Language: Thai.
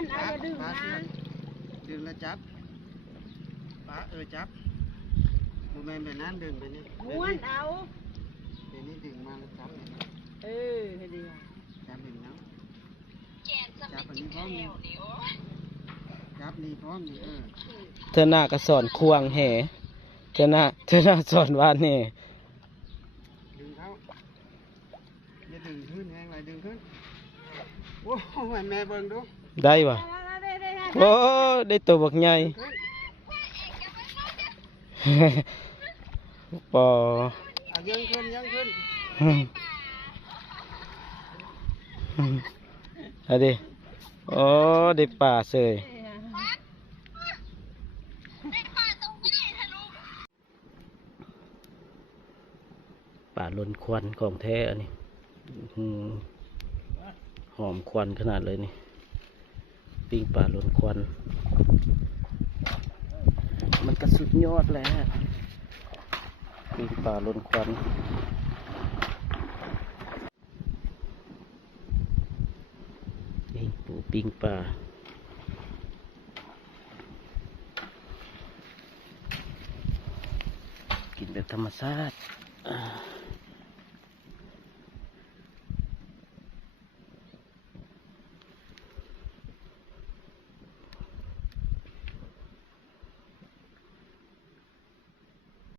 วนเอาอย่าดึงนะดึงแล้วจับป้าจับโมเมนต์แบบนั้นดึงไปนี่ม้วนเอาเดี๋ยวนี้ดึงมาแล้วจับให้ดีจับเห็นแล้วจับอันนี้พร้อมนี่จับนี่พร้อมนี่เธอหน้าก็สอนควงแห่เธอหน้าสอนวานนี่ดึงเขาอย่าดึงขึ้นแรงไรดึงขึ้นโอ้ยแม่เบิ่งดูได้ปะโอ้ได้ตัวบักใหญ่ปอยังขึ้นเอาดิโอ้ได้ป่าเสยป่าลนควันของแท้อันนี้หอมควันขนาดเลยนี่ปิ้งป่าลนควันมันก็สุดยอดแล้วปิ้งป่าลนควันปิ้งปูปิ้งป่ากินแบบธรรมชาติ